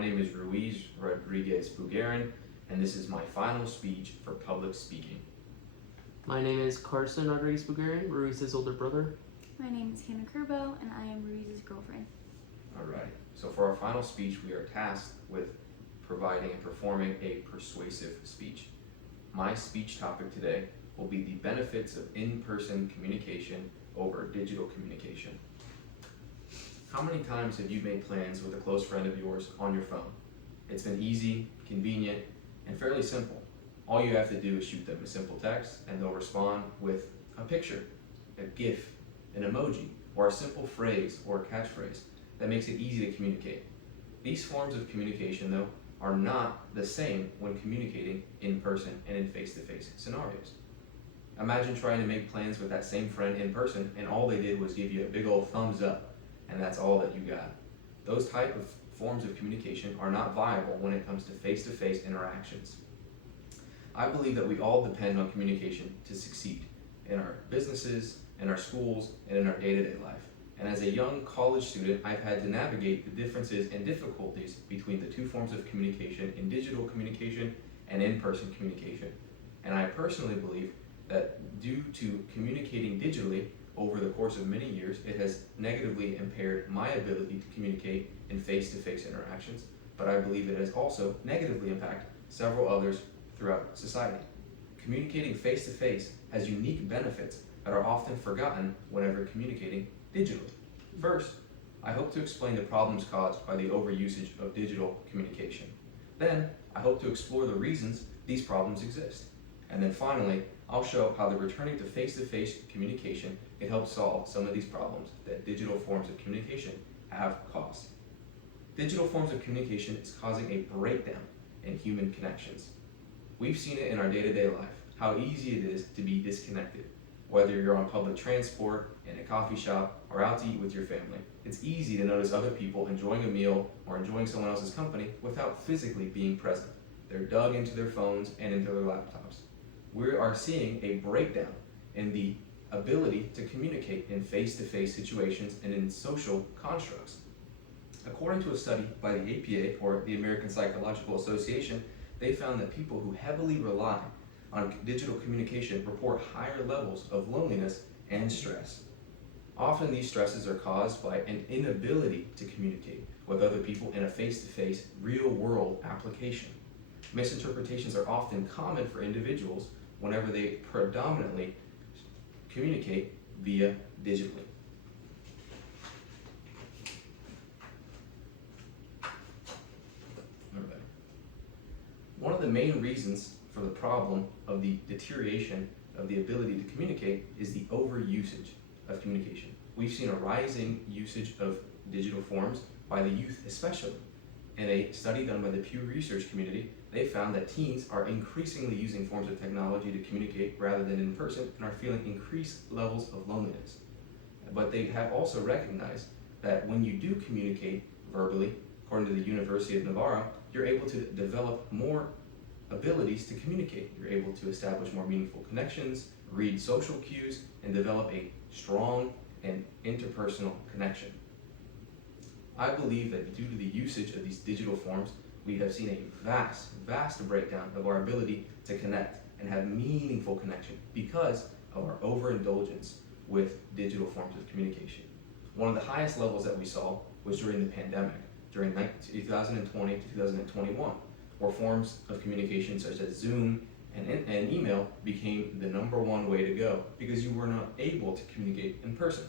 My name is Ruiz Rodriguez Bugarin, and this is my final speech for public speaking. My name is Carson Rodriguez Bugarin, Ruiz's older brother. My name is Hannah Kerbo, and I am Ruiz's girlfriend. All right, so for our final speech, we are tasked with providing and performing a persuasive speech. My speech topic today will be the benefits of in-person communication over digital communication. How many times have you made plans with a close friend of yours on your phone? It's been easy, convenient, and fairly simple. All you have to do is shoot them a simple text and they'll respond with a picture, a GIF, an emoji, or a simple phrase or catchphrase that makes it easy to communicate. These forms of communication, though, are not the same when communicating in person and in face-to-face scenarios. Imagine trying to make plans with that same friend in person and all they did was give you a big old thumbs up and that's all that you got. Those type of forms of communication are not viable when it comes to face-to-face interactions. I believe that we all depend on communication to succeed in our businesses, in our schools, and in our day-to-day life. And as a young college student, I've had to navigate the differences and difficulties between the two forms of communication in digital communication and in-person communication. And I personally believe that due to communicating digitally over the course of many years, it has negatively impaired my ability to communicate in face-to-face interactions, but I believe it has also negatively impacted several others throughout society. Communicating face-to-face has unique benefits that are often forgotten whenever communicating digitally. First, I hope to explain the problems caused by the overusage of digital communication. Then, I hope to explore the reasons these problems exist. And then finally, I'll show how the returning to face-to-face communication can help solve some of these problems that digital forms of communication have caused. Digital forms of communication is causing a breakdown in human connections. We've seen it in our day-to-day life, how easy it is to be disconnected. Whether you're on public transport, in a coffee shop, or out to eat with your family, it's easy to notice other people enjoying a meal or enjoying someone else's company without physically being present. They're dug into their phones and into their laptops. We are seeing a breakdown in the ability to communicate in face-to-face situations and in social constructs. According to a study by the APA, or the American Psychological Association, they found that people who heavily rely on digital communication report higher levels of loneliness and stress. Often these stresses are caused by an inability to communicate with other people in a face-to-face, real-world application. Misinterpretations are often common for individuals whenever they predominantly communicate via digitally. One of the main reasons for the problem of the deterioration of the ability to communicate is the overusage of communication. We've seen a rising usage of digital forms by the youth especially. In a study done by the Pew Research community, they found that teens are increasingly using forms of technology to communicate rather than in person and are feeling increased levels of loneliness. But they have also recognized that when you do communicate verbally, according to the University of Navarra, you're able to develop more abilities to communicate. You're able to establish more meaningful connections, read social cues, and develop a strong and interpersonal connection. I believe that due to the usage of these digital forms, we have seen a vast breakdown of our ability to connect and have meaningful connection because of our overindulgence with digital forms of communication. One of the highest levels that we saw was during the pandemic, during 2020 to 2021, where forms of communication such as Zoom and email became the #1 way to go because you were not able to communicate in person.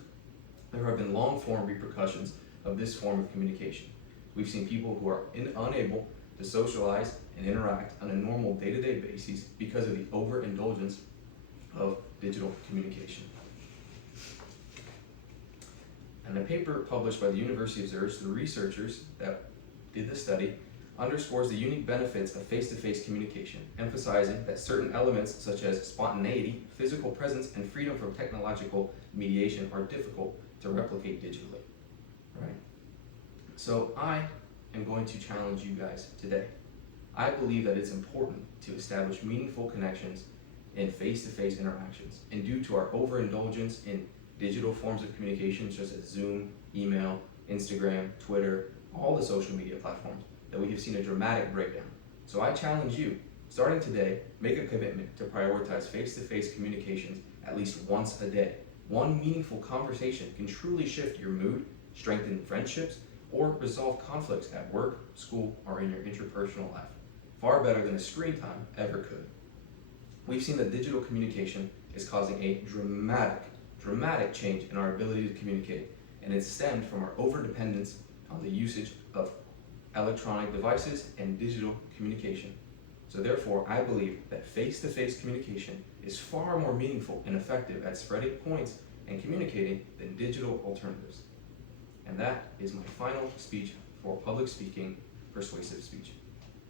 There have been long-form repercussions of this form of communication. We've seen people who are unable to socialize and interact on a normal day-to-day basis because of the overindulgence of digital communication. In a paper published by the University of Zurich, the researchers that did the study underscores the unique benefits of face-to-face communication, emphasizing that certain elements such as spontaneity, physical presence, and freedom from technological mediation are difficult to replicate digitally. Right? So I am going to challenge you guys today. I believe that it's important to establish meaningful connections in face-to-face interactions, and due to our overindulgence in digital forms of communication such as Zoom, email, Instagram, Twitter, all the social media platforms, that we have seen a dramatic breakdown. So I challenge you, starting today, make a commitment to prioritize face-to-face communications at least once a day. One meaningful conversation can truly shift your mood, strengthen friendships, or resolve conflicts at work, school, or in your interpersonal life. Far better than a screen time ever could. We've seen that digital communication is causing a dramatic change in our ability to communicate, and it stemmed from our overdependence on the usage of electronic devices and digital communication. So therefore, I believe that face-to-face communication is far more meaningful and effective at spreading points and communicating than digital alternatives. And that is my final speech for public speaking, persuasive speech.